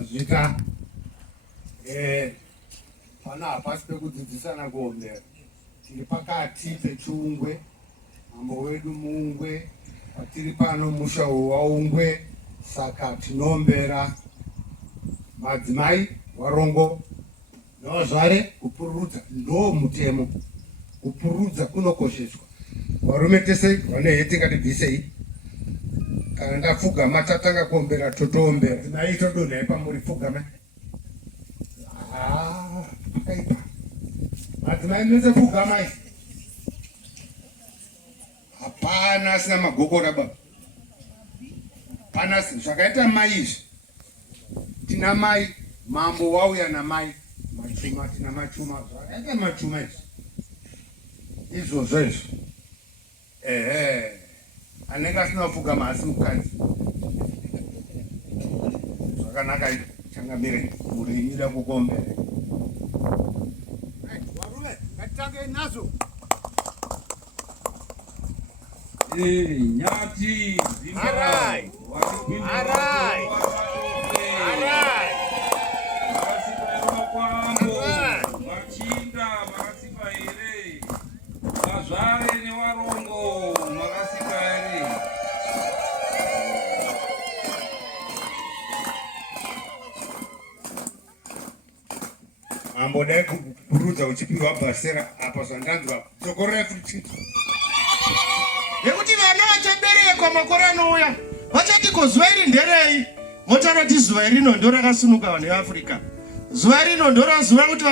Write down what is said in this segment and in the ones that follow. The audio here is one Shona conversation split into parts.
Zvita pana hapasi pekudzidzisana kuombera. Tiri pakati pechiungwe, mambo wedu muungwe, patiri pano musha waungwe, saka tinombera madzimai warongo navazvare. Kupururudza ndo mutemo, kupururudza kunokosheswa. Varume tese vane heti ngatibvisei. Kana ndapfugama tatanga kuombera totombera. Madzimai todonhai pamuri pfugama. Pakaipa. Madzimai mese pfugamai. Hapana asina magokora baba. Pana zvakaita mai izvi. Tina mai, mambo wauya namai, machuma tina machuma. Zvakaita machuma izvi. Izvozvo izvi. Anenge asina kupfugama asi mukadzi. Zvakanaka changamire murimi kukombera. Varume, ngatitange nazo. Nyati, Arai. Arai. Arai. Vakasipa kwambo, machinda, vakasipa here. Vazvare nevarongo, vakasipa here. Mambo dai kupurudza uchipiwa bhasera apa zvandanzwa. Chokorera kuti nekuti vana vachaberekwa makore anouya vachati ko zuva iri nderei, motarati zuva irino ndo rakasunuka vanhu veAfrica. Zuva rino ndo razuva kuti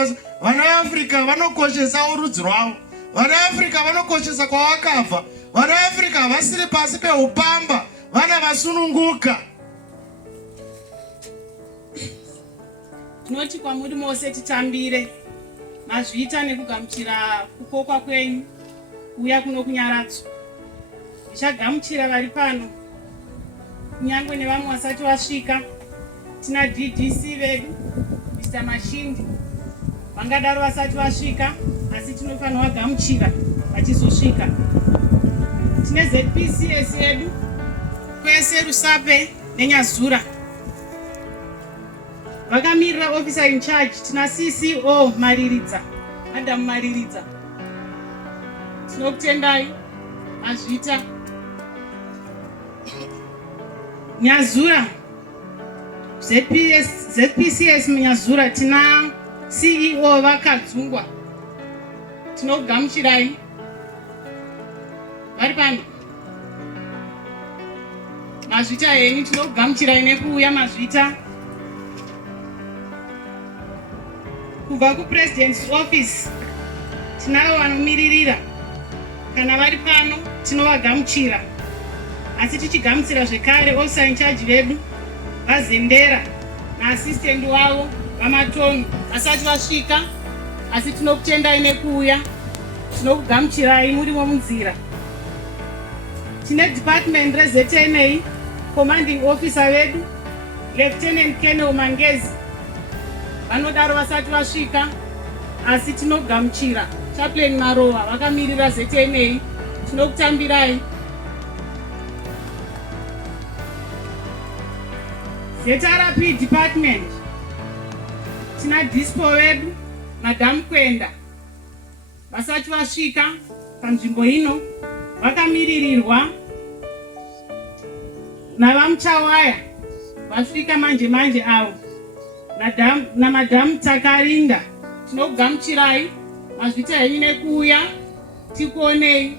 vana veAfrica vanokoshesa urudzi rwavo, vana veAfrica vanokoshesa kwavakabva, vana veAfrica havasiri pasi peupamba, vana vasununguka. Tinoti kwamuri mose titambire mazvita nekugamuchira kukokwa kwenyu kuuya kuno kuNyaradzo. Ndichagamuchira vari pano, kunyangwe nevamwe vasati vasvika. Tina DDC vedu Mr. Mashindi vangadaro vasati vasvika, asi tinofanira kugamuchira vachizosvika. Tine ZPCS yedu kwese Rusape neNyazura vakamirira officer in charge. Tina CCO Mariridza, Madam Mariridza, tinokutendai mazvita. Nyazura ZPCS muNyazura tina CEO vakadzungwa, tinokugamuchirai vari pano. Mazvita henyu tinokugamuchirai nekuuya mazvita. Kubva kuPresident's Office tinavo vanomiririra, kana vari pano tinovagamuchira, asi tichigamuchira zvekare officer in charge vedu vaZendera naassistant wavo vaMatongo vasati vasvika, asi tinokutendai nekuuya, tinokugamuchirai murimo munzira. Tine department reZNA commanding officer vedu Lieutenant Colonel Mangezi vanodaro vasati vasvika, asi tinokugamuchira. Chaplain Marova vakamirira ZNA, tinokutambirai. ZRP department tina dispo vedu Madam Kwenda vasati vasvika panzvimbo ino, vakamiririrwa navaMuchawaya vasvika manje manje avo naMadam Takarinda. Tinokugamuchirai mazvita henyu nekuuya, tikuonei.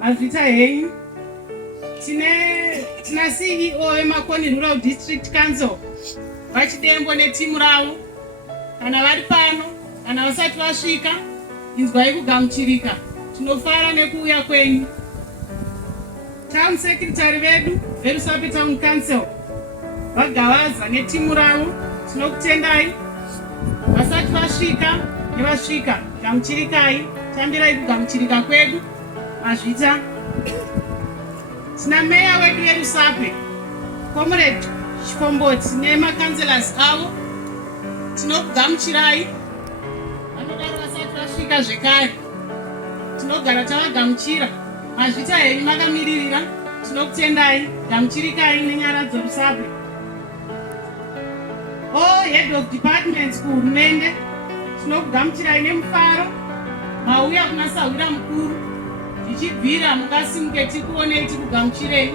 Mazvita henyu tina CEO veMakoni Rural District Council vachidembo netimu ravo, kana vari pano kana vasati vasvika, inzwai kugamuchirika. Tinofara nekuuya kwenyu. Town Secretary vedu veRusape Town Council vagavaza netimu ravo, tinokutendai. Vasati vasvika nevasvika, gamuchirikai, tambirai kugamuchirika kwedu mazvita. Tina meya wedu veRusape Comrade Chikomboti nemakanselas avo, tinokugamuchirai. Vanodaro vasati vasvika zvekare, tinogara tavagamuchira. mazvita henyu makamiririra, tinokutendai, gamuchirikai nenyaradzo rusape. Head of departments kuhurumende, tinokugamuchirai nemufaro, mauya kuna sawira mukuru, tichibvira mukasimuke tikuonei tikugamuchirei.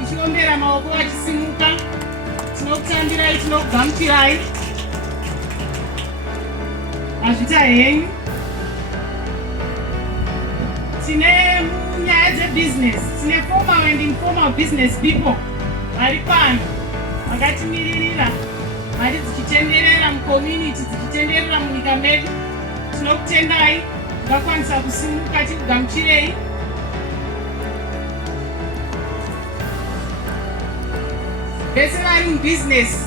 Tichiombera maoko vachisimuka, tinokutambirai, tinokugamuchirai. Mazvita henyu. Tine munyaya dzebusiness, tine formal and informal business people vari pano vakatimiririra, vari dzichitenderera mucommunity, dzichitenderera munyika medu. Tinokutendai, mungakwanisa kusimuka tikugamuchirei. Vese vari mubusiness,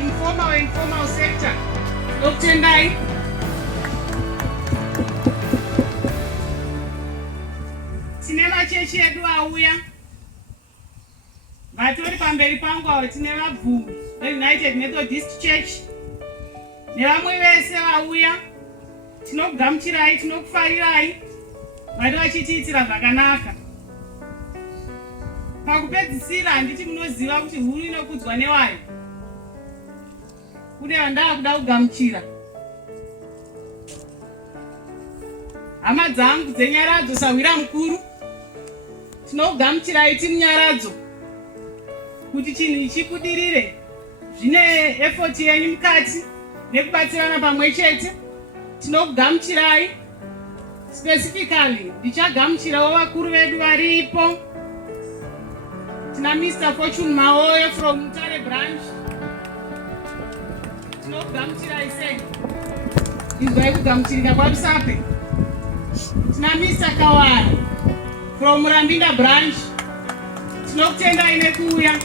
informal and formal sector, tinokutendai. Tine machechi edu auya, vatori pamberi pangu avo tine vabvumi veUnited Methodist Church nevamwe vese vauya. Tinokugamuchirai, tinokufarirai, vari vachitiitira zvakanaka. Pakupedzisira, handiti munoziva kuti huru inokudzwa newayo. Kune vandava kuda kugamuchira. Hama dzangu dzeNyaradzo, sawira mukuru, tinokugamuchirai tiri Nyaradzo kuti chinhu chibudirire. Zvine effort yenyu mukati nekubatsirana pamwe chete. Tinokugamuchirai. Specifically, ndichagamuchirawo vakuru vedu varipo. Tina Mr. Fortune Maoyo from Mutare branch. Tinokugamuchirai sei. Izwai kugamuchirika kwaRusape. Tina Mr. Kawara from Murambinda branch. Tinokutendai nekuuya.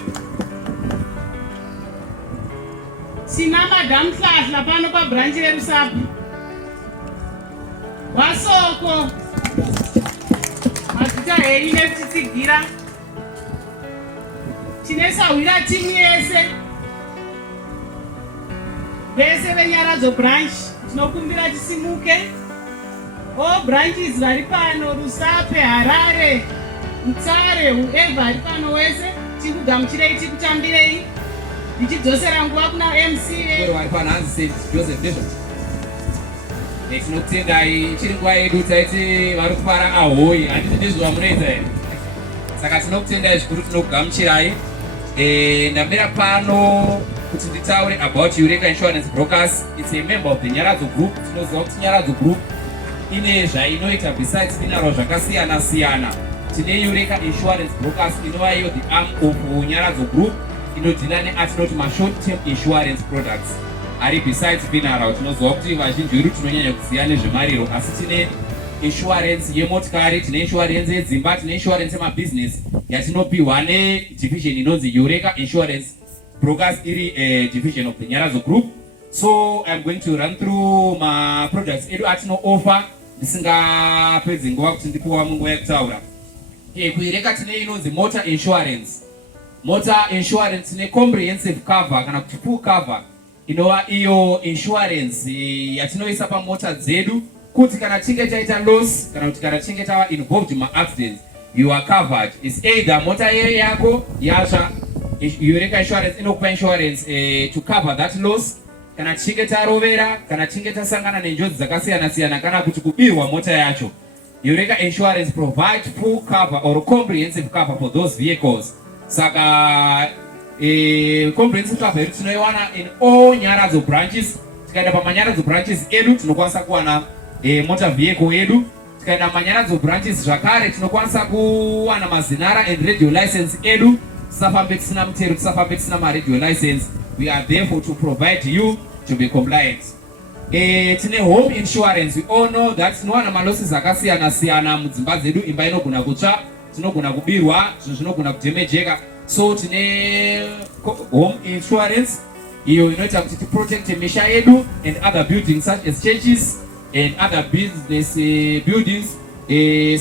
Tina Madam Hlahla pano pabranch reRusape. Vasoko mazita henyu nekutitsigira. Tine sawira timu yese, vese veNyaradzo branch, tinokumbira tisimuke. Branches vari pano, Rusape, Harare, Mutare, whoever vari pano wese, tikugamuchirei, tikutambirei. Ndichidzosera nguva kuna MC vari pano hanzi Joseph Bishop. Tinokutendai, chiri nguva yedu taiti vari kufara ahoyi, handiti ndizvo vamunoita here. Saka tinokutendai zvikuru, tinokugamuchirai. Ndamira pano kuti nditaure about Yoita Insurance Brokers. It's a member of the Nyaradzo group. Tinoziva kuti Nyaradzo group ine zvainoita besides funeral zvakasiyana siyana. Tine Yoita Insurance Brokers inova iyo the arm of Nyaradzo group inodhila neatinoti mashort term insurance products. Ari besides funeral, tinoziva kuti vazhinji vedu tinonyanya kuziva nezvemariro, asi tine insurance yemotikari, tine insurance yedzimba, tine insurance yemabusiness yatinopiwa nedivision inonzi Yoita Insurance Brokers, iri division of the Nyaradzo group. So I'm going to run through my products edu atino offer ndisingapedzi nguva kuti ndipiwa munguva yekutaura. Kuyoita tine inonzi motor insurance. Motor insurance tine comprehensive cover kana kuti full cover inova iyo insurance yatinoisa pamota dzedu kuti kana tinge taita loss kana kuti kana tinge tava involved accidents, you are covered. It's either motor yako yatsva, Yoita Insurance inokupa insurance to cover that loss, kana tinge tarovera, kana tinge tasangana nenjodzi dzakasiyana siyana, kana kuti kubirwa mota yacho. Yoita Insurance provides full cover or comprehensive cover for those vehicles. Saka comprehensive cover tinoiwana in all Nyaradzo branches. Tikaenda pamanyaradzo branches edu tinokwanisa kuwana motor vehicle edu. Tikaenda pamanyaradzo branches zvakare tinokwanisa kuwana mazinara and radio license edu. Tisafambe tisina mutero, tisafambe tisina radio license. We are therefore to provide you to be compliant. Tine home insurance. We all know that tinowana malosses akasiyana siyana mudzimba dzedu, imba inogona kutsva, tinogona kubirwa, zvinogona kudamejeka. So tine home insurance iyo inoita kuti protect misha yedu and other buildings such as churches and other business buildings,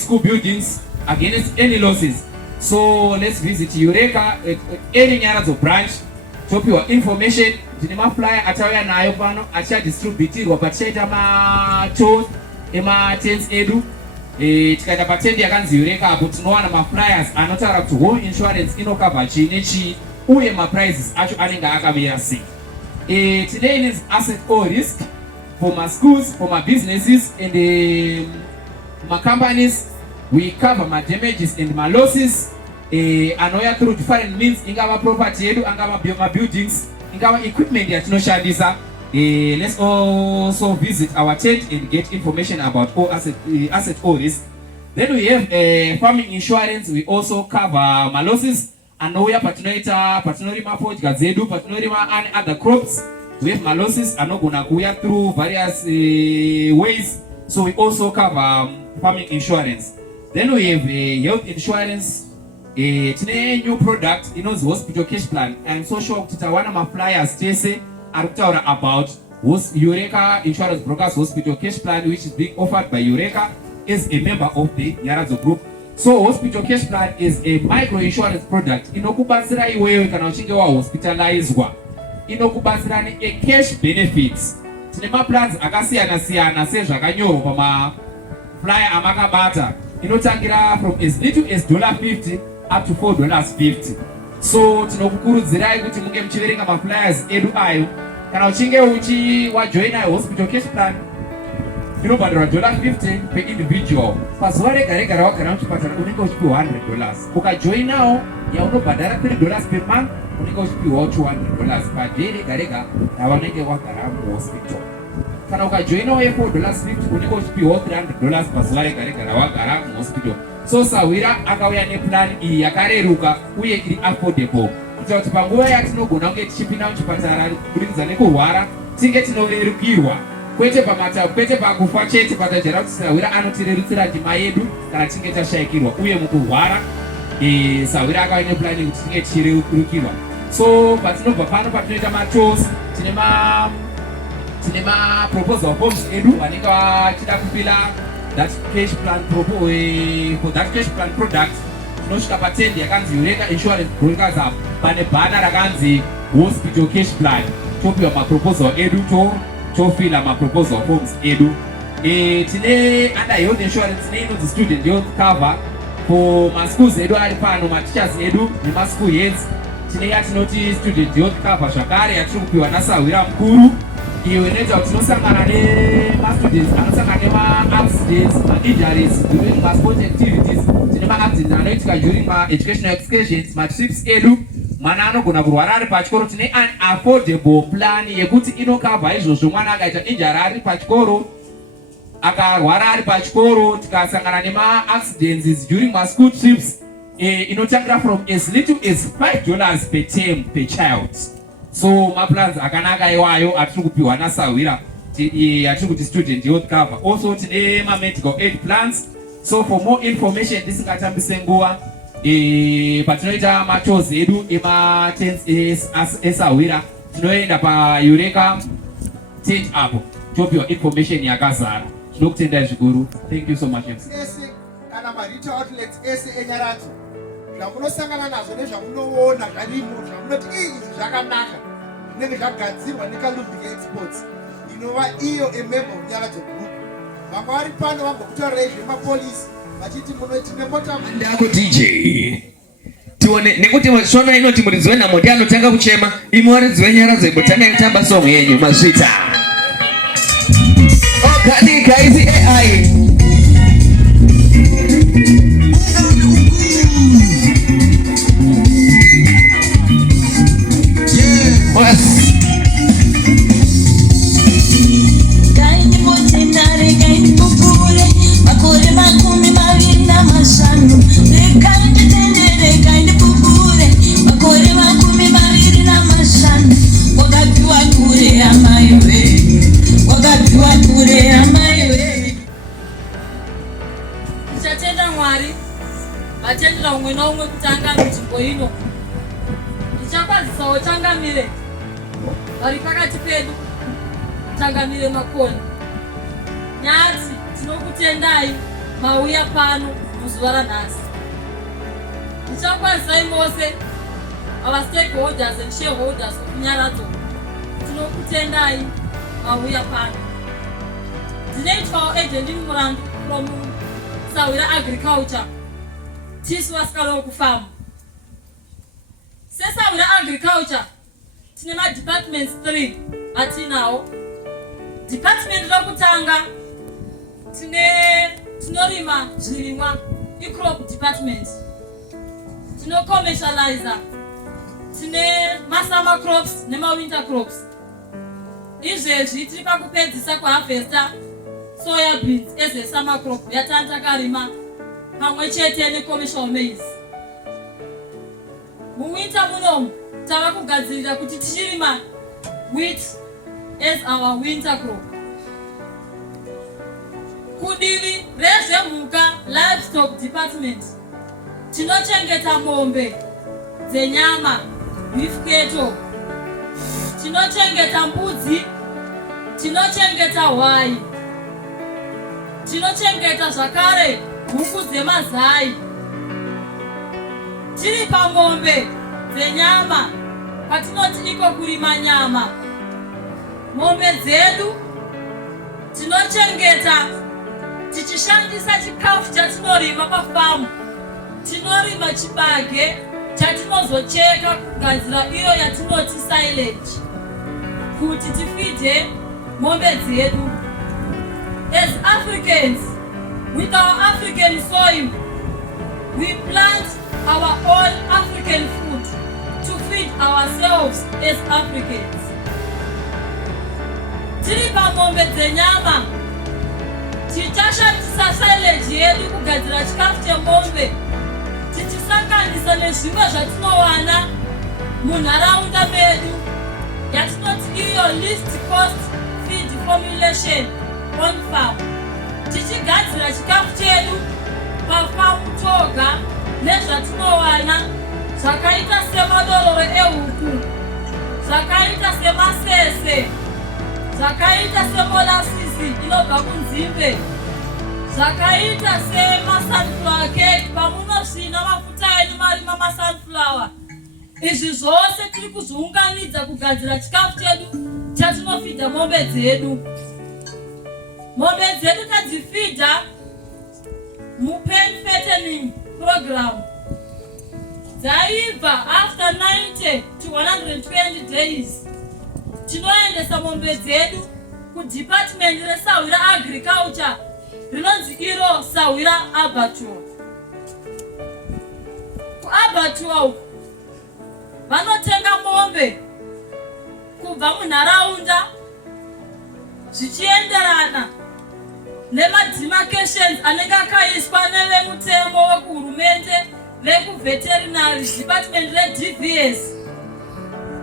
school buildings against any losses. So let's visit Yoita any Nyaradzo branch topiwa information. Tine maflyer atauya nayo pano achadistributirwa pachaita matours ematents edu. Tikaenda patendi yakanzi Yoita apo tinowana maflyers anotaura kuti home insurance inokavha chii nechii uye maprizes acho anenge akamira sei. Today is asset or risk for my schools, for my businesses and my companies. We cover my damages and my losses. Anouya through different means, ingava property yedu, angava my buildings, ingava equipment yatinoshandisa. Let's also visit our tent and get information about all asset or risk. Then we have farming insurance. We also cover my losses. Anouya patinoita patinorima fodya dzedu, patinorima any other crops. We have my losses anogona kuuya through various ways. So we also cover farming insurance. Then we have health insurance. Tine new product inonzi hospital cash plan. I'm so sure kuti tawana maflyers tese arikutaura about Yoita Insurance Brokers Hospital Cash Plan, which is being offered by Yoita as a member of the Nyaradzo group. So Hospital Cash Plan is a micro insurance product. Inokubatsira iwewe kana uchinge hospitalizwa. Inokubatsira ni a cash benefits. Tine plans akasiyana siyana sezvakanyorwa pama flyer amakabata. Inotangira from as little as $50 up to $4.50. So tinokukurudzirai kuti munge muchiverenga maflyers edu ayo. Kana uchinge wajoina hospital cash plan, inobhadharwa $50 per individual. Pazuva rega rega rawagara muchipatara unenge uchipiwa $100. Ukajoinawo yaunobhadhara $3 per month, unenge uchipiwawo $200 per day rega rega ravanenge wagara muhospital. Kana ukajoinawo $4.50 unenge uchipiwawo $300 pazuva rega rega rawagara muhospital. So Sawira akauya neplan iyi yakareruka uye iri affordable. Kuita kuti panguva yatinogona kunge tichipinda muchipatara kubudikidza nekurwara tinge tinorerukirwa. Kwete pamata, kwete pakufa chete patajera kuti Sawira anotirerutsira ndima yedu kana tinge tashayikirwa. Uye mukurwara Sawira akauya neplan kuti tinge tichirerukirwa. So patinobva pano patinoita matours, tine ma proposal forms edu vanenge vachida kupila that cash plan for that cash plan product. Tinosvika patendi yakanzi Yoita Insurance Brokers pane bhana rakanzi hospital cash plan. Topiwa maproposal edu tofila maproposal forms edu. Tine under health insurance tine inonzi student health cover for maschools edu ari pano, mateachers edu nemaschool heads. Tine yatinoti student health cover zvakare yatiri kupiwa naSawira mukuru. Iyo inoita kuti tinosangana nemastudents anosangana nema-accidents, ma-injuries during ma-sport activities. Tine ma-accidents anoitika during ma-educational excursions, ma-trips edu. Mwana anogona kurwara ari pachikoro, tine an affordable plan yekuti inokavha izvozvo. Mwana akaita injury ari pachikoro, akarwara ari pachikoro, tikasangana nema-accidents during ma-school trips, inotangira from as little as $5 per term per child. So maplans akanaka iwayo atiri kupiwa naSawira atiri kuti student health cover. Also tine medical aid plans. So for more information tisingatambise nguva, patinoita matours edu ematents eSawira tinoenda paYoita tent apo topiwa information yakazara. Tinokutendai zvikuru. Thank you so much. Ese kana marita outlets ese eNyaradzo zvamunosangana nazvo nezvamunoona zvarimo zvamunoti izvi zvakanaka zvinenge zvagadzirwa neKalumbi Exports inova iyo emember of Nyaradzo group. Vamwe vari pano vambokutaurirai zvemapolisi vachiti tine mota ndako DJ tione nekuti shona inoti muridzi wenhamo ndiye anotanga kuchema. Imi waridzi weNyaradzo imbotanga kutamba song yenyu masvita. Okadi guys AI Tichatenda Mwari vatendera umwe naumwe kutanga nzvimbo ino. Ndichakwazisawo changamire vari pakati pedu, changamire Makoni. Nyati tinokutendai mauya pano muzuva ranhasi. Ndichakwazisai mose ava stakeholders and shareholders of Nyaradzo. Tinokutendai mauya pano. ndinoitwawo agent murandu from Sawira Agriculture tisu vasikalo kufamba. Sesawira Agriculture tine ma-departments 3 atinawo. Department rokutanga tinorima zvirimwa i-crop department. Tino-commercializer tine ma-summer crops nema-winter crops. Izvezvi tiri pakupedzisa kuharvesta soya beans as a summer crop yatakarima pamwe chete ne-commercial maize. Muwinter munomu tava kugadzirira kuti tichirima wheat as our winter crop. Kudivi rezvemhuka livestock department tinochengeta mombe dzenyama beef cattle, tinochengeta mbudzi, tinochengeta hwai, tinochengeta zvakare huku dzemazai. Tiri pamombe dzenyama patinoti iko kurima nyama. Mombe dzedu tinochengeta tichishandisa chikafu chatinorima pafamu. Tinorima chibage chatinozocheka kugadzira iyo yatinoti silage kuti tifide mombe dzedu. As Africans, with our African soil, we plant our own African food to feed ourselves as Africans. Tiri pamombe dzenyama tichashandisa silage yedu kugadzira chikafu chemombe tichisanganisa nezvimwe zvatinowana munharaunda medu yatinoti iyo least cost feed formulation on farm. Tichigadzira chikafu chedu pafamu toga nezvatinowana zvakaita semadororo ehuku, zvakaita semasese, zvakaita semolasisi inobva kunzimbe, zvakaita semasunflower cake pamunosvina mafuta enyu marima masunflower. Izvi zvose tiri kuzviunganidza kugadzira chikafu chedu chatinofidha mombe dzedu. Mombe dzedu tadzifidha mupen fattening program. Dzaibva after 90 to 120 days. Tinoendesa mombe dzedu kudepartment reSawira Agriculture rinonzi iro Sawira Abattoir. Kuabattoir uku vanotenga mombe kubva munharaunda zvichienderana nema-demarcations anenge akaiswa nevemutemo wekuhurumende vekuveterinary department reDVS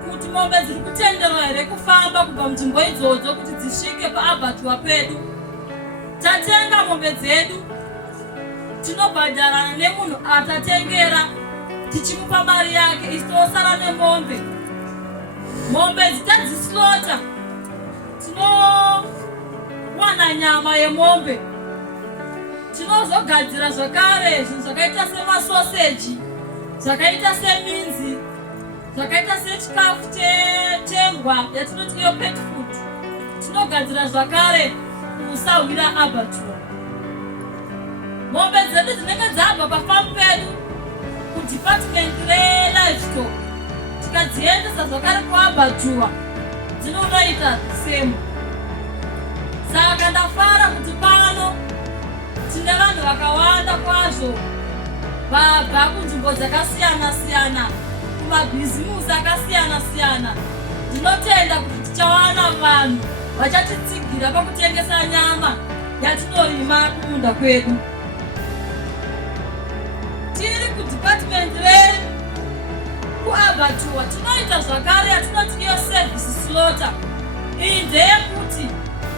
kuti mombe dziri kutenderwa here kufamba kubva munzvimbo idzodzo kuti dzisvike paabattoir pedu. Tatenga mombe dzedu tinobhadharana nemunhu atatengera tichimupa mari yake isi tosara nemombe. Mombe dzitadzislota tinowana nyama yemombe. Tinozogadzira zvakare zvinhu zvakaita semasoseji, zvakaita seminzi, zvakaita sechikafu chengwa yatinoti iyo pet food. Tinogadzira zvakare kuSawira Abattoir. Mombe dzedu dzinenge dzabva pafamu pedu kudepartment relivestock tikadziendesa zvakare kuAbattoir dzinonoita same. Saka ndafara kuti pano tine vanhu vakawanda kwazvo vabva kunzvimbo dzakasiyana-siyana, kumabhizimusi akasiyana-siyana. Ndinotenda kuti tichawana vanhu vachatitsigira pakutengesa nyama yatinorima kumunda kwedu. Tiri kudepartment kuAbattoir tinoita zvakare yatinoti iyo service slaughter. Iyi ndeyekuti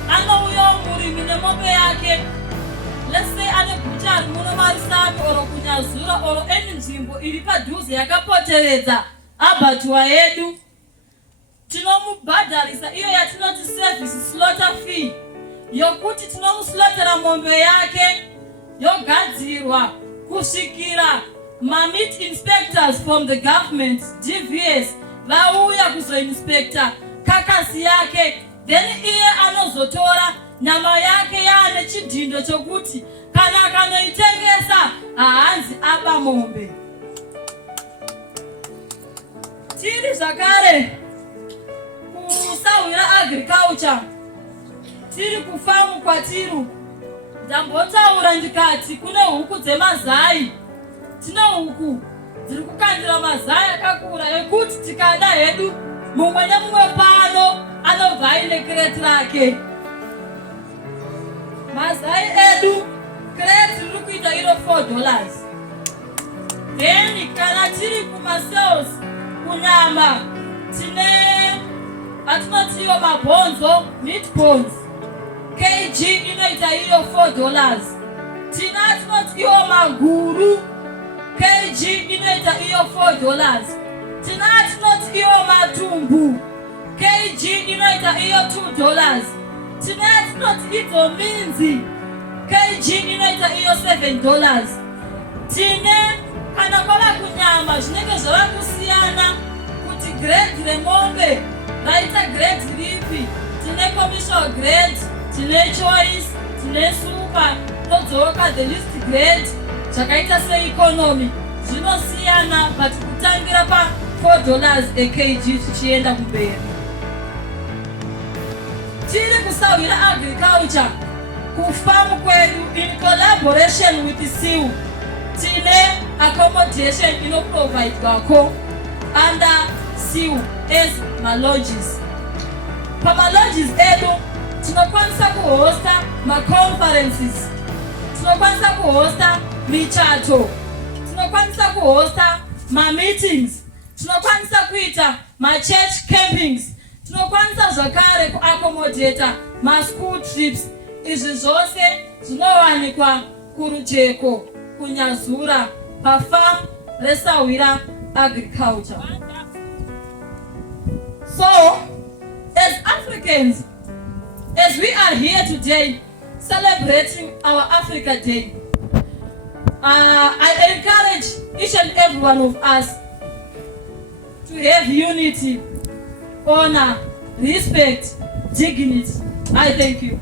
anouya murimi nemombe yake, let's say ane bhuchari muno Marisami oro kuNyazura oro eni nzvimbo iri padhuze yakapoteredza Abattoir yedu. Tinomubhadharisa iyo yatinoti service slaughter fee yokuti tinomuslotera mombe yake yogadzirwa kusvikira ma-meat inspectors from the government DVS vauya kuzoinspecta kakasi yake, then iye anozotora nyama yake yaane chidhindo chokuti kana akanoitengesa haanzi aba mombe. Tiri zvakare kusahwira agriculture, tiri kufamu kwatiri. Ndambotaura ndikati kune huku dzemazai, tine huku dziri kukandira mazai akakura ekuti tikada hedu mumwe nemumwe pano anobva aine kreti rake. Mazai edu kreti riri kuita iro $4. Then kana tiri kumasales kunyama tine atinotiyo mabhonzo, meat bones, kg inoita iyo $4. Tina atinotiyo maguru, kg inoita iyo $4. Tina atinotiyo matumbu, kg inoita iyo $2. Tina atinoti idzo minzi, kg inoita iyo $7. Tine kana kwava kunyama zvinenge zvava kusiyana kuti grade remombe raita grade ripi. Tine commercial grade, tine choice, tine super, todzoka the least grade zvakaita seeconomy. Zvinosiyana but kutangira pa $4 a kg tichienda kumberi. Tiri kusahwira agriculture kufamu kwedu in collaboration with the SIU. Tine accommodation inoprovidwako under SIU as malodges. Pamalodges edu tinokwanisa kuhosta maconferences, tinokwanisa kuhosta michato, tinokwanisa kuhosta mameetings, tinokwanisa kuita machurch campings, tinokwanisa zvakare kuaccommodata maschool trips. Izvi zvose zvinowanikwa kurujeko kunyazura pafarm resahwira agriculture. So as Africans, as we are here today celebrating our Africa Day, I encourage each and every one of us to have unity, honor, respect, dignity. I thank you.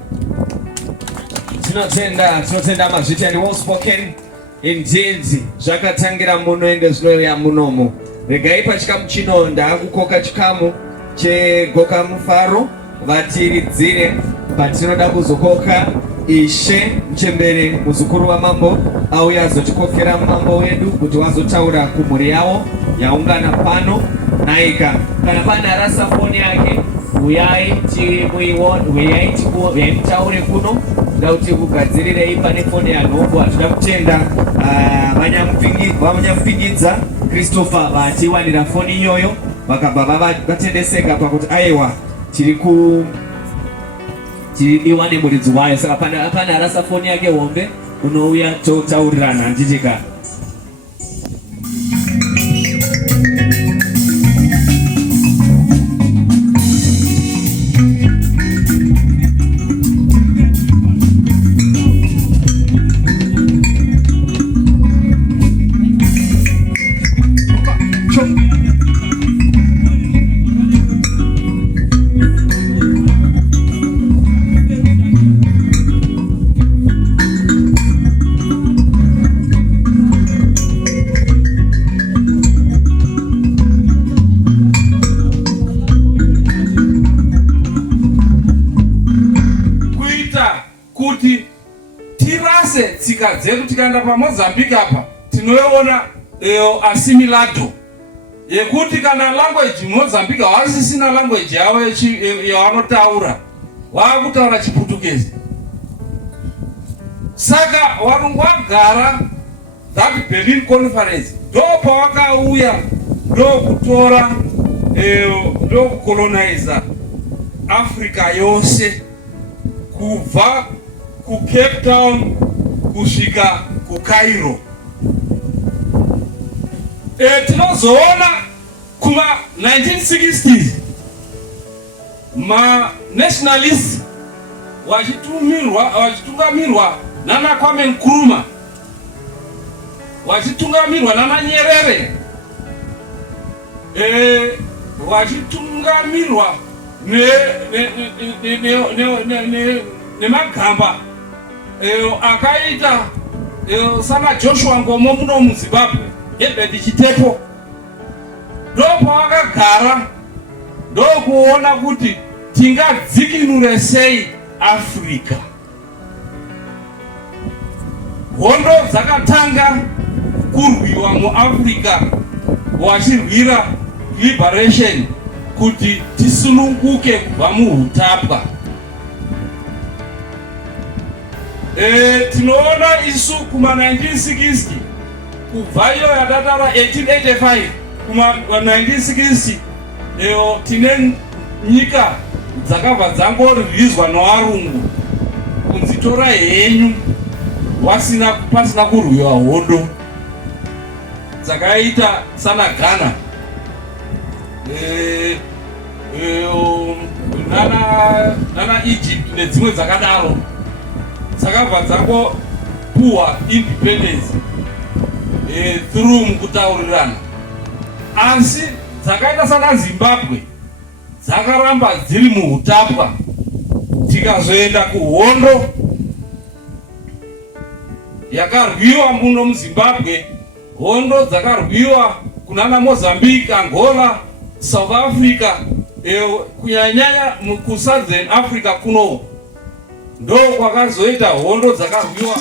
Tinotenda mazviti and well spoken indeed. Zvakatangira muno ende zvinoya munomo. Regai pachikamu chino ndakukoka chikamu chegoka mufaro vatiridzire patinoda kuzokoka Ishe Mchembere muzukuru wa mambo auya azotikokera mambo wedu kuti wazotaura kumhuri yawo yaungana pano naika kana pana rasa foni yake uyai taure kuno ndauti kugadzirire ipane foni yanhongo atoda kutenda vanyamupingidza Christopher vatiwanira foni iyoyo vakabva vatendeseka pakuti aiwa tiridiwa nemuridzi wayo. Saka pana rasa foni yake hombe unouya totaurirana handitika. Tsika dzedu tikaenda paMozambique apa tinoona assimilado yekuti kana language Mozambique havasisina language yavo yavanotaura vakutaura Chiputukezi. Saka wagara that Berlin conference ndopavakauya ndokutora ndokukoloniza Africa yose kubva kuCape Town kusvika kuCairo. Tinozoona kuma 1960s nationalists wachitungamirwa nana Kwame Nkrumah, wachitungamirwa nana Nyerere, wachitungamirwa nemagamba akaita sana Joshua Ngomo muno muZimbabwe Edward Chitepo ndopavakagara ndokuona kuti tingadzikinure sei Afrika. Hondo dzakatanga kurwiwa muAfrica wachirwira liberation kuti tisununguke kubva muhutapwa. Tinoona isu kuma 1960 kubva iyo yatatara 1885 kuma 1960 tine nyika dzakabva dzangorwizwa nevarungu kunzi tora henyu pasina kurwiwa hondo dzakaita sana Ghana nana Egypt nedzimwe dzakadaro dzakabva dzangopuhwa independence through mukutaurirana, asi dzakaita sana Zimbabwe dzakaramba dziri muhutapwa. Tikazoenda kuhondo yakarwiwa muno muZimbabwe, hondo dzakarwiwa kunana Mozambique, Angola, South Africa, kunyanyanya ku Southern Africa kuno ndo kwakazoita hondo dzakarwiwa